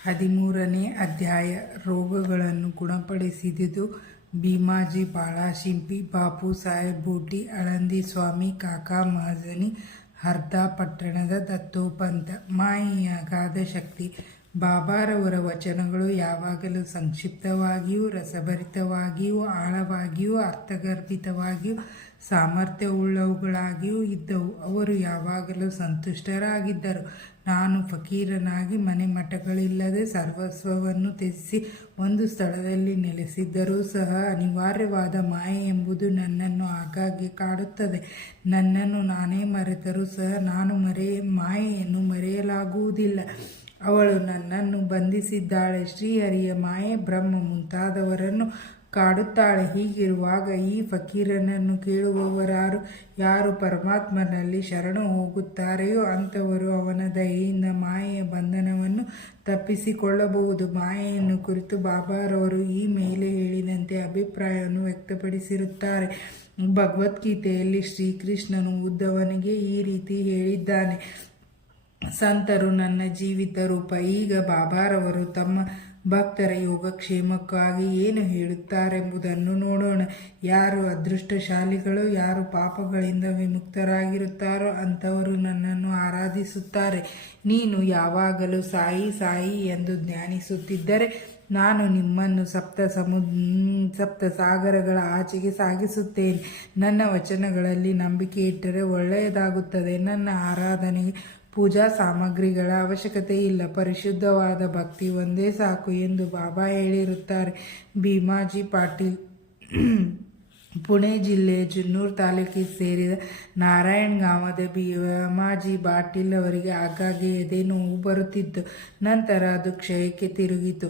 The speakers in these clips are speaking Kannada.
13ನೇ ಅಧ್ಯಾಯ. ರೋಗಗಳನ್ನು ಗುಣಪಡಿಸಿದುದು ಭೀಮಾಜಿ ಬಾಳಶಿಂಪಿ, ಬಾಪು ಸಾಹೇಬ್ ಬೂಟಿ, ಆಳಂದಿ ಸ್ವಾಮಿ, ಕಾಕಾ ಮಹಜನಿ, ಹರ್ದಾ ಪಟ್ಟಣದ ದತ್ತೋಪಂತ. ಮಾಯೆಯ ಅಗಾಧ ಶಕ್ತಿ. ಬಾಬಾರವರ ವಚನಗಳು ಯಾವಾಗಲೂ ಸಂಕ್ಷಿಪ್ತವಾಗಿಯೂ ರಸಭರಿತವಾಗಿಯೂ ಆಳವಾಗಿಯೂ ಅರ್ಥಗರ್ಭಿತವಾಗಿಯೂ ಸಾಮರ್ಥ್ಯವುಳ್ಳವುಗಳಾಗಿಯೂ ಇದ್ದವು. ಅವರು ಯಾವಾಗಲೂ ಸಂತುಷ್ಟರಾಗಿದ್ದರು. ನಾನು ಫಕೀರನಾಗಿ ಮನೆ ಮಠಗಳಿಲ್ಲದೆ ಸರ್ವಸ್ವವನ್ನು ತ್ಯಜಿಸಿ ಒಂದು ಸ್ಥಳದಲ್ಲಿ ನೆಲೆಸಿದ್ದರೂ ಸಹ ಅನಿವಾರ್ಯವಾದ ಮಾಯೆ ಎಂಬುದು ನನ್ನನ್ನು ಆಗಾಗ್ಗೆ ಕಾಡುತ್ತದೆ. ನನ್ನನ್ನು ನಾನೇ ಮರೆತರೂ ಸಹ ನಾನು ಮಾಯೆಯನ್ನು ಮರೆಯಲಾಗುವುದಿಲ್ಲ. ಅವಳು ನನ್ನನ್ನು ಬಂಧಿಸಿದ್ದಾಳೆ. ಶ್ರೀಹರಿಯ ಮಾಯೆ ಬ್ರಹ್ಮ ಮುಂತಾದವರನ್ನು ಕಾಡುತ್ತಾಳೆ. ಹೀಗಿರುವಾಗ ಈ ಫಕೀರನನ್ನು ಕೇಳುವವರಾರು? ಯಾರು ಪರಮಾತ್ಮನಲ್ಲಿ ಶರಣು ಹೋಗುತ್ತಾರೆಯೋ ಅಂಥವರು ಅವನ ದಯೆಯಿಂದ ಮಾಯೆಯ ಬಂಧನವನ್ನು ತಪ್ಪಿಸಿಕೊಳ್ಳಬಹುದು. ಮಾಯೆಯನ್ನು ಕುರಿತು ಬಾಬಾರವರು ಈ ಮೇಲೆ ಹೇಳಿದಂತೆ ಅಭಿಪ್ರಾಯವನ್ನು ವ್ಯಕ್ತಪಡಿಸಿರುತ್ತಾರೆ. ಭಗವದ್ಗೀತೆಯಲ್ಲಿ ಶ್ರೀಕೃಷ್ಣನು ಉದ್ಧವನಿಗೆ ಈ ರೀತಿ ಹೇಳಿದ್ದಾನೆ: ಸಂತರು ನನ್ನ ಜೀವಿತ ರೂಪ. ಈಗ ಬಾಬಾರವರು ತಮ್ಮ ಭಕ್ತರ ಯೋಗಕ್ಷೇಮಕ್ಕಾಗಿ ಏನು ಹೇಳುತ್ತಾರೆಂಬುದನ್ನು ನೋಡೋಣ. ಯಾರು ಅದೃಷ್ಟಶಾಲಿಗಳು, ಯಾರು ಪಾಪಗಳಿಂದ ವಿಮುಕ್ತರಾಗಿರುತ್ತಾರೋ ಅಂಥವರು ನನ್ನನ್ನು ಆರಾಧಿಸುತ್ತಾರೆ. ನೀನು ಯಾವಾಗಲೂ ಸಾಯಿ ಸಾಯಿ ಎಂದು ಧ್ಯಾನಿಸುತ್ತಿದ್ದರೆ ನಾನು ನಿಮ್ಮನ್ನು ಸಪ್ತ ಸಾಗರಗಳ ಆಚೆಗೆ ಸಾಗಿಸುತ್ತೇನೆ. ನನ್ನ ವಚನಗಳಲ್ಲಿ ನಂಬಿಕೆ ಇಟ್ಟರೆ ಒಳ್ಳೆಯದಾಗುತ್ತದೆ. ನನ್ನ ಆರಾಧನೆಗೆ ಪೂಜಾ ಸಾಮಗ್ರಿಗಳ ಅವಶ್ಯಕತೆ ಇಲ್ಲ. ಪರಿಶುದ್ಧವಾದ ಭಕ್ತಿ ಒಂದೇ ಸಾಕು ಎಂದು ಬಾಬಾ ಹೇಳಿರುತ್ತಾರೆ. ಭೀಮಾಜಿ ಪಾಟೀಲ್, ಪುಣೆ ಜಿಲ್ಲೆಯ ಜುನ್ನೂರ್ ತಾಲೂಕಿಗೆ ಸೇರಿದ ನಾರಾಯಣಗಾಂವದ ಭೀಮಾಜಿ ಪಾಟೀಲ್ ಅವರಿಗೆ ಆಗಾಗ್ಗೆ ಎದೆ ನೋವು ಬರುತ್ತಿತ್ತು. ನಂತರ ಅದು ಕ್ಷಯಕ್ಕೆ ತಿರುಗಿತು.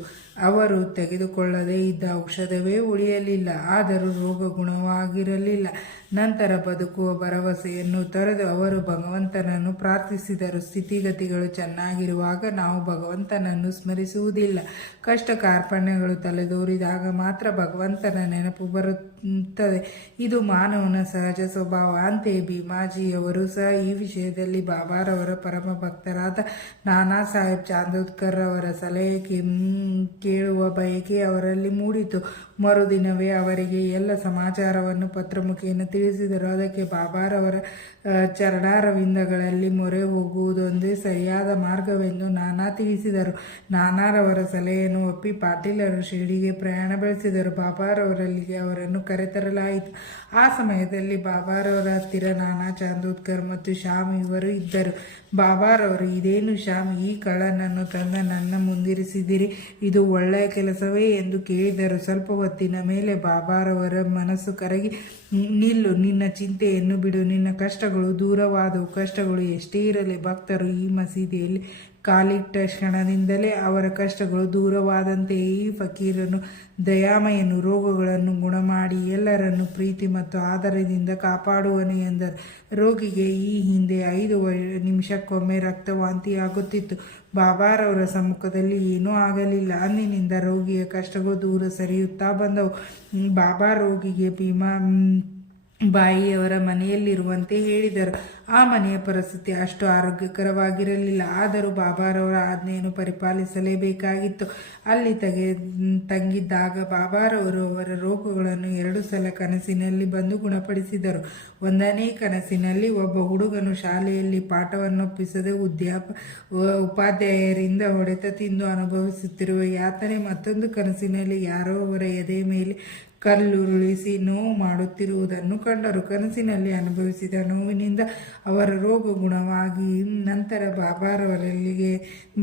ಅವರು ತೆಗೆದುಕೊಳ್ಳದೇ ಇದ್ದ ಔಷಧವೇ ಉಳಿಯಲಿಲ್ಲ. ಆದರೂ ರೋಗ ಗುಣವಾಗಿರಲಿಲ್ಲ. ನಂತರ ಬದುಕುವ ಭರವಸೆಯನ್ನು ತೊರೆದು ಅವರು ಭಗವಂತನನ್ನು ಪ್ರಾರ್ಥಿಸಿದರು. ಸ್ಥಿತಿಗತಿಗಳು ಚೆನ್ನಾಗಿರುವಾಗ ನಾವು ಭಗವಂತನನ್ನು ಸ್ಮರಿಸುವುದಿಲ್ಲ. ಕಷ್ಟ ಕಾರ್ಪಣ್ಯಗಳು ತಲೆದೋರಿದಾಗ ಮಾತ್ರ ಭಗವಂತನ ನೆನಪು ಬರುತ್ತದೆ. ಇದು ಮಾನವನ ಸಹಜ ಸ್ವಭಾವ. ಅಂತೆಯೇ ಭೀಮಾಜಿಯವರು ಸಹ ಈ ವಿಷಯದಲ್ಲಿ ಬಾಬಾರವರ ಪರಮ ಭಕ್ತರಾದ ನಾನಾ ಸಾಹೇಬ್ ಚಾಂದೋದ್ಕರ್ ಅವರ ಸಲಹೆ ಕೇಳುವ ಬಯಕೆ ಅವರಲ್ಲಿ ಮೂಡಿತು. ಮರುದಿನವೇ ಅವರಿಗೆ ಎಲ್ಲ ಸಮಾಚಾರವನ್ನು ಪತ್ರಮುಖೇನ ತಿಳಿಸಿದರು. ಅದಕ್ಕೆ ಬಾಬಾರವರ ಚರಣಾರವಿಂದಗಳಲ್ಲಿ ಮೊರೆ ಹೋಗುವುದೊಂದೇ ಸರಿಯಾದ ಮಾರ್ಗವೆಂದು ನಾನಾ ತಿಳಿಸಿದರು. ನಾನಾರವರ ಸಲಹೆಯನ್ನು ಒಪ್ಪಿ ಪಾಟೀಲರು ಶಿರಡಿಗೆ ಪ್ರಯಾಣ ಬೆಳೆಸಿದರು. ಬಾಬಾರವರಲ್ಲಿಗೆ ಅವರನ್ನು ಕರೆತರಲಾಯಿತು. ಆ ಸಮಯದಲ್ಲಿ ಬಾಬಾರವರ ಹತ್ತಿರ ನಾನಾ ಚಾಂದೋದ್ಕರ್ ಮತ್ತು ಶ್ಯಾಮ್ ಇವರು ಇದ್ದರು. ಬಾಬಾರವರು, ಇದೇನು ಶ್ಯಾಮ್, ಈ ಕಳ್ಳನನ್ನು ತಂದು ನನ್ನ ಮುಂದಿರಿಸಿದಿರಿ, ಇದು ಒಳ್ಳೆಯ ಕೆಲಸವೇ ಎಂದು ಕೇಳಿದರು. ಸ್ವಲ್ಪ ಹೊತ್ತಿನ ಮೇಲೆ ಬಾಬಾರವರ ಮನಸ್ಸು ಕರಗಿ, ನಿಲ್ಲು, ನಿನ್ನ ಚಿಂತೆಯನ್ನು ಬಿಡು, ನಿನ್ನ ಕಷ್ಟಗಳು ದೂರವಾದವು. ಕಷ್ಟಗಳು ಎಷ್ಟೇ ಇರಲಿ, ಭಕ್ತರು ಈ ಮಸೀದಿಯಲ್ಲಿ ಕಾಲಿಟ್ಟ ಕ್ಷಣದಿಂದಲೇ ಅವರ ಕಷ್ಟಗಳು ದೂರವಾದಂತೆಯೇ ಈ ಫಕೀರನು ದಯಾಮಯನು, ರೋಗಗಳನ್ನು ಗುಣಮಾಡಿ ಎಲ್ಲರನ್ನು ಪ್ರೀತಿ ಮತ್ತು ಆದರದಿಂದ ಕಾಪಾಡುವನು ಎಂದರು. ರೋಗಿಗೆ ಈ ಹಿಂದೆ 5 ನಿಮಿಷಕ್ಕೊಮ್ಮೆ ರಕ್ತವಾಂತಿಯಾಗುತ್ತಿತ್ತು. ಬಾಬಾರವರ ಸಮ್ಮುಖದಲ್ಲಿ ಏನೂ ಆಗಲಿಲ್ಲ. ಅಂದಿನಿಂದ ರೋಗಿಯ ಕಷ್ಟಗಳು ದೂರ ಸರಿಯುತ್ತಾ ಬಂದವು. ಬಾಬಾ ರೋಗಿಗೆ ಭೀಮಾ ಬಾಯಿಯವರ ಮನೆಯಲ್ಲಿರುವಂತೆ ಹೇಳಿದರು. ಆ ಮನೆಯ ಪರಿಸ್ಥಿತಿ ಅಷ್ಟು ಆರೋಗ್ಯಕರವಾಗಿರಲಿಲ್ಲ. ಆದರೂ ಬಾಬಾರವರ ಆಜ್ಞೆಯನ್ನು ಪರಿಪಾಲಿಸಲೇಬೇಕಾಗಿತ್ತು. ಅಲ್ಲಿ ತಂಗಿದ್ದಾಗ ಬಾಬಾರವರು ಅವರ ರೋಗಗಳನ್ನು 2 ಸಲ ಕನಸಿನಲ್ಲಿ ಬಂದು ಗುಣಪಡಿಸಿದರು. 1ನೇ ಕನಸಿನಲ್ಲಿ ಒಬ್ಬ ಹುಡುಗನು ಶಾಲೆಯಲ್ಲಿ ಪಾಠವನ್ನೊಪ್ಪಿಸದೆ ಉಪಾಧ್ಯಾಯರಿಂದ ಹೊಡೆತ ತಿಂದು ಅನುಭವಿಸುತ್ತಿರುವ ಯಾತನೆ. ಮತ್ತೊಂದು ಕನಸಿನಲ್ಲಿ ಯಾರೋ ಅವರ ಎದೆ ಮೇಲೆ ಕಲ್ಲುರುಳಿಸಿ ನೋವು ಮಾಡುತ್ತಿರುವುದನ್ನು ಕಂಡರು. ಕನಸಿನಲ್ಲಿ ಅನುಭವಿಸಿದ ನೋವಿನಿಂದ ಅವರ ರೋಗ ಗುಣವಾಗಿ ನಂತರ ಬಾಬಾರವರಲ್ಲಿಗೆ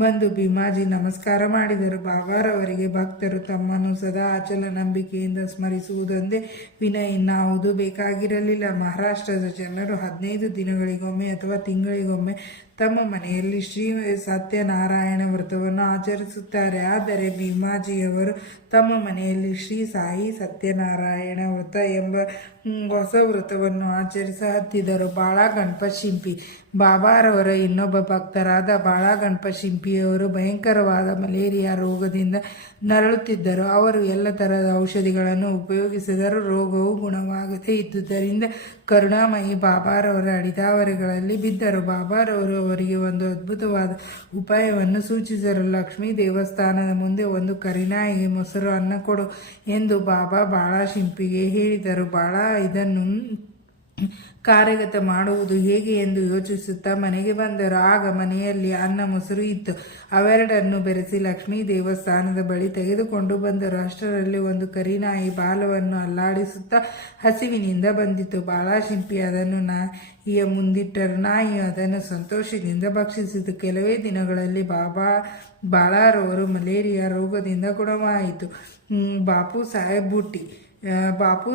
ಬಂದು ಭೀಮಾಜಿ ನಮಸ್ಕಾರ ಮಾಡಿದರು. ಬಾಬಾರವರಿಗೆ ಭಕ್ತರು ತಮ್ಮನ್ನು ಸದಾ ಅಚಲ ನಂಬಿಕೆಯಿಂದ ಸ್ಮರಿಸುವುದೊಂದೇ ವಿನ ಇನ್ನಾವುದೂ ಬೇಕಾಗಿರಲಿಲ್ಲ. ಮಹಾರಾಷ್ಟ್ರದ ಜನರು 15 ದಿನಗಳಿಗೊಮ್ಮೆ ಅಥವಾ ತಿಂಗಳಿಗೊಮ್ಮೆ ತಮ್ಮ ಮನೆಯಲ್ಲಿ ಶ್ರೀ ಸತ್ಯನಾರಾಯಣ ವ್ರತವನ್ನು ಆಚರಿಸುತ್ತಾರೆ. ಆದರೆ ಭೀಮಾಜಿಯವರು ತಮ್ಮ ಮನೆಯಲ್ಲಿ ಶ್ರೀ ಸಾಯಿ ಸತ್ಯನಾರಾಯಣ ವ್ರತ ಎಂಬ ಹೊಸ ವ್ರತವನ್ನು ಆಚರಿಸ ಹತ್ತಿದರು. ಬಾಳ ಗಣಪತ್ ಶಿಂಪಿ, ಬಾಬಾರವರ ಇನ್ನೊಬ್ಬ ಭಕ್ತರಾದ ಬಾಳಗಣಪ ಶಿಂಪಿಯವರು ಭಯಂಕರವಾದ ಮಲೇರಿಯಾ ರೋಗದಿಂದ ನರಳುತ್ತಿದ್ದರು. ಅವರು ಎಲ್ಲ ತರಹದ ಔಷಧಿಗಳನ್ನು ಉಪಯೋಗಿಸಿದರೂ ರೋಗವು ಗುಣವಾಗದೇ ಇದ್ದುದರಿಂದ ಕರುಣಾಮಯಿ ಬಾಬಾರವರ ಅಡಿದಾವರೆಗಳಲ್ಲಿ ಬಿದ್ದರು. ಬಾಬಾರವರು ಅವರಿಗೆ ಒಂದು ಅದ್ಭುತವಾದ ಉಪಾಯವನ್ನು ಸೂಚಿಸಿದರು. ಲಕ್ಷ್ಮೀ ದೇವಸ್ಥಾನದ ಮುಂದೆ ಒಂದು ಕರಿನಾಯಿಗೆ ಮೊಸರು ಅನ್ನ ಕೊಡು ಎಂದು ಬಾಬಾ ಬಾಳ ಶಿಂಪಿಗೆ ಹೇಳಿದರು. ಬಾಳ ಇದನ್ನು ಕಾರ್ಯಗತ ಮಾಡುವುದು ಹೇಗೆ ಎಂದು ಯೋಚಿಸುತ್ತಾ ಮನೆಗೆ ಬಂದರು. ಆಗ ಮನೆಯಲ್ಲಿ ಅನ್ನ ಮೊಸರು ಇತ್ತು. ಅವೆರಡನ್ನು ಬೆರೆಸಿ ಲಕ್ಷ್ಮೀ ದೇವಸ್ಥಾನದ ಬಳಿ ತೆಗೆದುಕೊಂಡು ಬಂದರು. ಅಷ್ಟರಲ್ಲಿ ಒಂದು ಕರಿನಾಯಿ ಬಾಲವನ್ನು ಅಲ್ಲಾಡಿಸುತ್ತಾ ಹಸಿವಿನಿಂದ ಬಂದಿತು. ಬಾಳಶಿಂಪಿ ಅದನ್ನು ನಾಯಿಯ ಮುಂದಿಟ್ಟರು. ನಾಯಿಯು ಅದನ್ನು ಸಂತೋಷದಿಂದ ಭಕ್ಷಿಸಿತು. ಕೆಲವೇ ದಿನಗಳಲ್ಲಿ ಬಾಳಾರವರು ಮಲೇರಿಯಾ ರೋಗದಿಂದ ಗುಣವಾಯಿತು. ಬಾಪು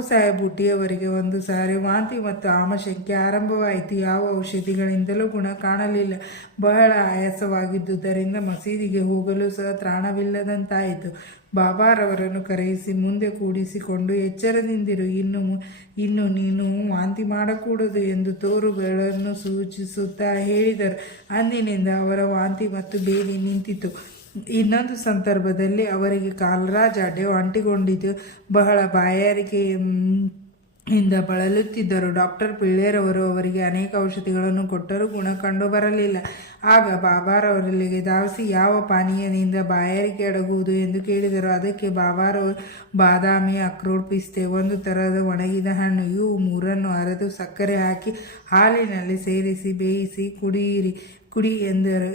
ಸಾಹೇಬ್ ಬುಟ್ಟಿಯವರಿಗೆ ಒಂದು ಸಾರಿ ವಾಂತಿ ಮತ್ತು ಆಮಶಂಕೆ ಆರಂಭವಾಯಿತು. ಯಾವ ಔಷಧಿಗಳಿಂದಲೂ ಗುಣ ಕಾಣಲಿಲ್ಲ. ಬಹಳ ಆಯಾಸವಾಗಿದ್ದುದರಿಂದ ಮಸೀದಿಗೆ ಹೋಗಲು ಸಹ ತ್ರಾಣವಿಲ್ಲದಂತಾಯಿತು. ಬಾಬಾರವರನ್ನು ಕರೆಯಿಸಿ ಮುಂದೆ ಕೂಡಿಸಿಕೊಂಡು ಎಚ್ಚರದಿಂದಿರು, ಇನ್ನು ನೀನು ವಾಂತಿ ಮಾಡಕೂಡದು ಎಂದು ತೋರುಗಳನ್ನು ಸೂಚಿಸುತ್ತಾ ಹೇಳಿದರು. ಅಂದಿನಿಂದ ಅವರ ವಾಂತಿ ಮತ್ತು ಬೇದಿ ನಿಂತಿತು. ಇನ್ನೊಂದು ಸಂದರ್ಭದಲ್ಲಿ ಅವರಿಗೆ ಕಾಲರಾ ಜಾಡ್ಯವು ಅಂಟಿಕೊಂಡಿತು. ಬಹಳ ಬಾಯಾರಿಕೆಯಿಂದ ಬಳಲುತ್ತಿದ್ದರು. ಡಾಕ್ಟರ್ ಪಿಳ್ಳೆರವರು ಅವರಿಗೆ ಅನೇಕ ಔಷಧಿಗಳನ್ನು ಕೊಟ್ಟರೂ ಗುಣ ಕಂಡು ಬರಲಿಲ್ಲ. ಆಗ ಬಾಬಾರವರಲ್ಲಿಗೆ ಧಾವಿಸಿ ಯಾವ ಪಾನೀಯದಿಂದ ಬಾಯಾರಿಕೆ ಅಡಗುವುದು ಎಂದು ಕೇಳಿದರು. ಅದಕ್ಕೆ ಬಾಬಾರವರು ಬಾದಾಮಿ, ಅಕ್ರೋಡ್, ಪಿಸ್ತೆ, ಒಂದು ತರಹದ ಒಣಗಿದ ಹಣ್ಣು ಇವು ಮೂರನ್ನು ಅರೆದು ಸಕ್ಕರೆ ಹಾಕಿ ಹಾಲಿನಲ್ಲಿ ಸೇರಿಸಿ ಬೇಯಿಸಿ ಕುಡಿ ಎಂದರು.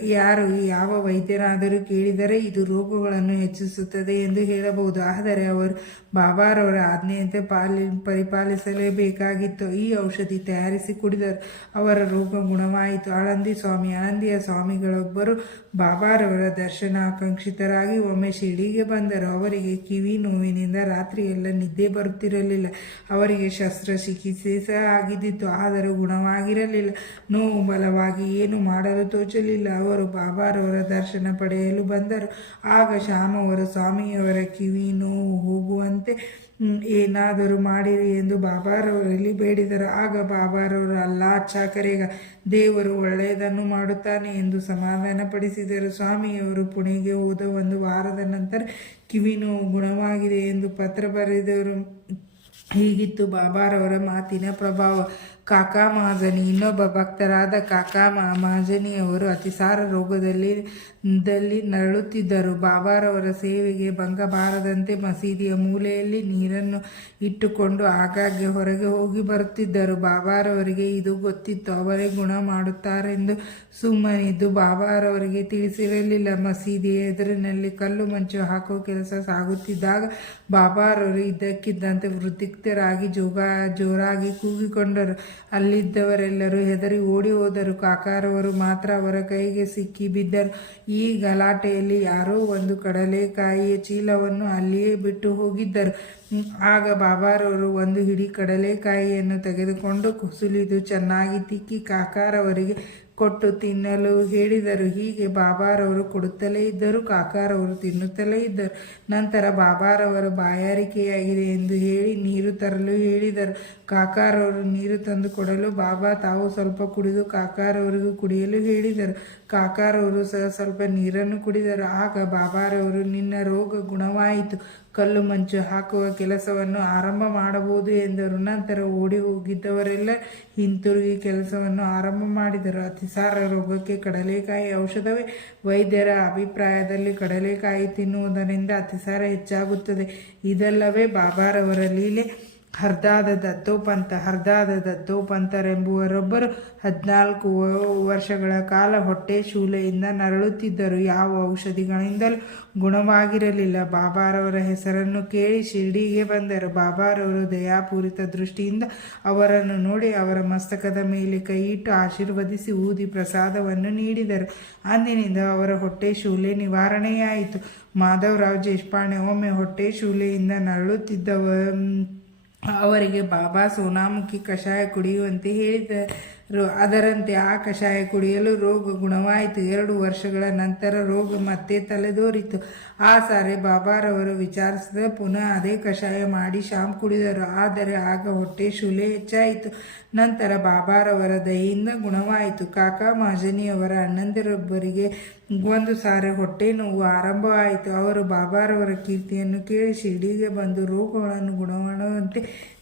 ಯಾವ ವೈದ್ಯರಾದರೂ ಕೇಳಿದರೆ ಇದು ರೋಗಗಳನ್ನು ಹೆಚ್ಚಿಸುತ್ತದೆ ಎಂದು ಹೇಳಬಹುದು. ಆದರೆ ಅವರು ಬಾಬಾರವರ ಆಜ್ಞೆಯಂತೆ ಪರಿಪಾಲಿಸಲೇಬೇಕಾಗಿತ್ತು. ಈ ಔಷಧಿ ತಯಾರಿಸಿ ಕುಡಿದರು. ಅವರ ರೋಗ ಗುಣವಾಯಿತು. ಆನಂದಿಯ ಸ್ವಾಮಿಗಳೊಬ್ಬರು ಬಾಬಾರವರ ದರ್ಶನಾಕಾಂಕ್ಷಿತರಾಗಿ ಒಮ್ಮೆ ಶಿರ್ಡಿಗೆ ಬಂದರು. ಅವರಿಗೆ ಕಿವಿ ನೋವಿನಿಂದ ರಾತ್ರಿಯೆಲ್ಲ ನಿದ್ದೆ ಬರುತ್ತಿರಲಿಲ್ಲ. ಅವರಿಗೆ ಶಸ್ತ್ರಚಿಕಿತ್ಸೆ ಸಹ ಆಗಿದ್ದಿತ್ತು, ಆದರೂ ಗುಣವಾಗಿರಲಿಲ್ಲ. ನೋವು ಬಲವಾಗಿ ಏನು ಮಾಡಲು ತೋಚಲಿಲ್ಲ. ಅವರು ಬಾಬಾರವರ ದರ್ಶನ ಪಡೆಯಲು ಬಂದರು. ಆಗ ಶ್ಯಾಮವರು ಸ್ವಾಮಿಯವರ ಕಿವಿ ನೋವು ಹೋಗುವಂತೆ ಏನಾದರೂ ಮಾಡಿರಿ ಎಂದು ಬಾಬಾರವರಲ್ಲಿ ಬೇಡಿದರು. ಆಗ ಬಾಬಾರವರು ಅಲ್ಲಾ ಅಚ್ಚಾ ಕರೆಗ, ದೇವರು ಒಳ್ಳೆಯದನ್ನು ಮಾಡುತ್ತಾನೆ ಎಂದು ಸಮಾಧಾನಪಡಿಸಿದರು. ಸ್ವಾಮಿಯವರು ಪುಣೆಗೆ ಹೋದ ಒಂದು ವಾರದ ನಂತರ ಕಿವಿ ನೋವು ಗುಣವಾಗಿದೆ ಎಂದು ಪತ್ರ ಬರೆದರು. ಹೀಗಿತ್ತು ಬಾಬಾರವರ ಮಾತಿನ ಪ್ರಭಾವ. ಕಾಕಾ ಮಹಾಜನಿ ಇನ್ನೊಬ್ಬ ಭಕ್ತರಾದ ಕಾಕಾ ಮಹಾಜನಿಯವರು ಅತಿಸಾರ ರೋಗದಲ್ಲಿ ನರಳುತ್ತಿದ್ದರು. ಬಾಬಾರವರ ಸೇವೆಗೆ ಭಂಗ ಬಾರದಂತೆ ಮಸೀದಿಯ ಮೂಲೆಯಲ್ಲಿ ನೀರನ್ನು ಇಟ್ಟುಕೊಂಡು ಆಗಾಗ್ಗೆ ಹೊರಗೆ ಹೋಗಿ ಬರುತ್ತಿದ್ದರು. ಬಾಬಾರವರಿಗೆ ಇದು ಗೊತ್ತಿತ್ತು. ಅವರೇ ಗುಣ ಮಾಡುತ್ತಾರೆಂದು ಸುಮ್ಮನಿದ್ದು ಬಾಬಾರವರಿಗೆ ತಿಳಿಸಿರಲಿಲ್ಲ. ಮಸೀದಿಯ ಎದುರಿನಲ್ಲಿ ಕಲ್ಲು ಮಂಚು ಹಾಕುವ ಕೆಲಸ ಸಾಗುತ್ತಿದ್ದಾಗ ಬಾಬಾರವರು ಇದ್ದಕ್ಕಿದ್ದಂತೆ ವೃದ್ಧಿಕ್ತರಾಗಿ ಜೋರಾಗಿ ಕೂಗಿಕೊಂಡರು. ಅಲ್ಲಿದ್ದವರೆಲ್ಲರೂ ಹೆದರಿ ಓಡಿ ಹೋದರು. ಕಾಕಾರವರು ಮಾತ್ರ ಅವರ ಕೈಗೆ ಸಿಕ್ಕಿ ಬಿದ್ದರು. ಈ ಗಲಾಟೆಯಲ್ಲಿ ಯಾರೋ ಒಂದು ಕಡಲೆಕಾಯಿಯ ಚೀಲವನ್ನು ಅಲ್ಲಿಯೇ ಬಿಟ್ಟು ಹೋಗಿದ್ದರು. ಆಗ ಬಾಬಾರವರು ಒಂದು ಹಿಡಿ ಕಡಲೆಕಾಯಿಯನ್ನು ತೆಗೆದುಕೊಂಡು ಸುಲಿದು ಚೆನ್ನಾಗಿ ತಿಕ್ಕಿ ಕಾಕಾರವರಿಗೆ ಕೊಟ್ಟು ತಿನ್ನಲು ಹೇಳಿದರು. ಹೀಗೆ ಬಾಬಾರವರು ಕೊಡುತ್ತಲೇ ಇದ್ದರು, ಕಾಕಾರವರು ತಿನ್ನುತ್ತಲೇ ಇದ್ದರು. ನಂತರ ಬಾಬಾರವರು ಬಾಯಾರಿಕೆಯಾಗಿದೆ ಎಂದು ಹೇಳಿ ನೀರು ತರಲು ಹೇಳಿದರು. ಕಾಕಾರವರು ನೀರು ತಂದು ಕೊಡಲು ಬಾಬಾ ತಾವು ಸ್ವಲ್ಪ ಕುಡಿದು ಕಾಕಾರವರಿಗೂ ಕುಡಿಯಲು ಹೇಳಿದರು. ಕಾಕಾರವರು ಸಹ ಸ್ವಲ್ಪ ನೀರನ್ನು ಕುಡಿದರು. ಆಗ ಬಾಬಾರವರು, ನಿನ್ನ ರೋಗ ಗುಣವಾಯಿತು, ಕಲ್ಲು ಮಂಚು ಹಾಕುವ ಕೆಲಸವನ್ನು ಆರಂಭ ಮಾಡಬಹುದು ಎಂದರು. ನಂತರ ಓಡಿ ಹೋಗಿದ್ದವರೆಲ್ಲ ಹಿಂತಿರುಗಿ ಕೆಲಸವನ್ನು ಆರಂಭ ಮಾಡಿದರು. ಅತಿಸಾರ ರೋಗಕ್ಕೆ ಕಡಲೆಕಾಯಿ ಔಷಧವೇ? ವೈದ್ಯರ ಅಭಿಪ್ರಾಯದಲ್ಲಿ ಕಡಲೆಕಾಯಿ ತಿನ್ನುವುದರಿಂದ ಅತಿಸಾರ ಹೆಚ್ಚಾಗುತ್ತದೆ. ಇದಲ್ಲವೇ ಬಾಬಾರವರ ಲೀಲೆ. ಹರ್ದಾದ ದತ್ತೋಪಂತರೆಂಬುವರೊಬ್ಬರು 14 ವರ್ಷಗಳ ಕಾಲ ಹೊಟ್ಟೆ ಶೂಲೆಯಿಂದ ನರಳುತ್ತಿದ್ದರು. ಯಾವ ಔಷಧಿಗಳಿಂದಲೂ ಗುಣವಾಗಿರಲಿಲ್ಲ. ಬಾಬಾರವರ ಹೆಸರನ್ನು ಕೇಳಿ ಶಿರ್ಡಿಗೆ ಬಂದರು. ಬಾಬಾರವರು ದಯಾಪೂರಿತ ದೃಷ್ಟಿಯಿಂದ ಅವರನ್ನು ನೋಡಿ ಅವರ ಮಸ್ತಕದ ಮೇಲೆ ಕೈಯಿಟ್ಟು ಆಶೀರ್ವದಿಸಿ ಊದಿ ಪ್ರಸಾದವನ್ನು ನೀಡಿದರು. ಅಂದಿನಿಂದ ಅವರ ಹೊಟ್ಟೆ ಶೂಲೆ ನಿವಾರಣೆಯಾಯಿತು. ಮಾಧವರಾವ್ ದೇಶಪಾಂಡೆ ಒಮ್ಮೆ ಹೊಟ್ಟೆ ಶೂಲೆಯಿಂದ ನರಳುತ್ತಿದ್ದವ ಅವರಿಗೆ ಬಾಬಾ ಸೋನಾಮುಖಿ ಕಷಾಯ ಕುಡಿಯುವಂತೆ ಅದರಂತೆ ಆ ಕಷಾಯ ಕುಡಿಯಲು ರೋಗ ಗುಣವಾಯಿತು. 2 ವರ್ಷಗಳ ನಂತರ ರೋಗ ಮತ್ತೆ ತಲೆದೋರಿತು. ಆ ಸಾರಿ ಬಾಬಾರವರು ವಿಚಾರಿಸಿದ ಪುನಃ ಅದೇ ಕಷಾಯ ಮಾಡಿ ಶಾಮ್ ಕುಡಿದರು. ಆದರೆ ಆಗ ಹೊಟ್ಟೆ ಶೂಲೆ ಹೆಚ್ಚಾಯಿತು. ನಂತರ ಬಾಬಾರವರ ದಯೆಯಿಂದ ಗುಣವಾಯಿತು. ಕಾಕಾ ಮಹಾಜನಿಯವರ ಅಣ್ಣಂದಿರೊಬ್ಬರಿಗೆ ಒಂದು ಸಾರಿ ಹೊಟ್ಟೆ ನೋವು ಆರಂಭವಾಯಿತು. ಅವರು ಬಾಬಾರವರ ಕೀರ್ತಿಯನ್ನು ಕೇಳಿ ಶಿರ್ಡಿಗೆ ಬಂದು ರೋಗಗಳನ್ನು ಗುಣಮಾಡುವಂತೆ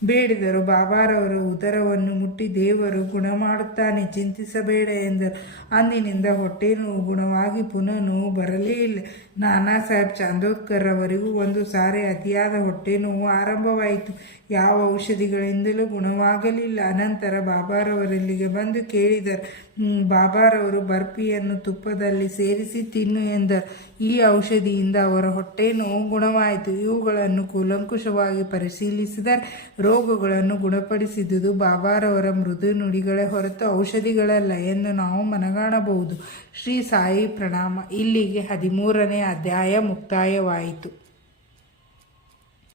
ಬೇಡಿದರು. ಬಾಬಾರವರ ಉದರವನ್ನು ಮುಟ್ಟಿ ದೇವರು ಗುಣ ಮಾಡುತ್ತಾನೆ, ಚಿಂತಿಸಬೇಡ ಎಂದರು. ಅಂದಿನಿಂದ ಹೊಟ್ಟೆ ನೋವು ಗುಣವಾಗಿ ಪುನಃ ನೋವು ಬರಲೇ ಇಲ್ಲ. ನಾನಾ ಸಾಹೇಬ್ ಚಾಂದೋದ್ಕರ್ ಅವರಿಗೂ ಒಂದು ಸಾರಿ ಅತಿಯಾದ ಹೊಟ್ಟೆ ನೋವು ಆರಂಭವಾಯಿತು. ಯಾವ ಔಷಧಿಗಳಿಂದಲೂ ಗುಣವಾಗಲಿಲ್ಲ. ಅನಂತರ ಬಾಬಾರವರಲ್ಲಿಗೆ ಬಂದು ಕೇಳಿದರು. ಬಾಬಾರವರು ಬರ್ಫಿಯನ್ನು ತುಪ್ಪದಲ್ಲಿ ಸೇರಿಸಿ ತಿನ್ನು ಎಂದರು. ಈ ಔಷಧಿಯಿಂದ ಅವರ ಹೊಟ್ಟೆ ನೋವು ಗುಣವಾಯಿತು. ಇವುಗಳನ್ನು ಕೂಲಂಕುಷವಾಗಿ ಪರಿಶೀಲಿಸಿದರೆ ರೋಗಗಳನ್ನು ಗುಣಪಡಿಸಿದುದು ಬಾಬಾರವರ ಮೃದು ನುಡಿಗಳೇ ಹೊರತು ಔಷಧಿಗಳಲ್ಲ ಎಂದು ನಾವು ಮನಗಾಣಬಹುದು. ಶ್ರೀ ಸಾಯಿ ಪ್ರಣಾಮ. ಇಲ್ಲಿಗೆ 13ನೇ ಅಧ್ಯಾಯ ಮುಕ್ತಾಯವಾಯಿತು.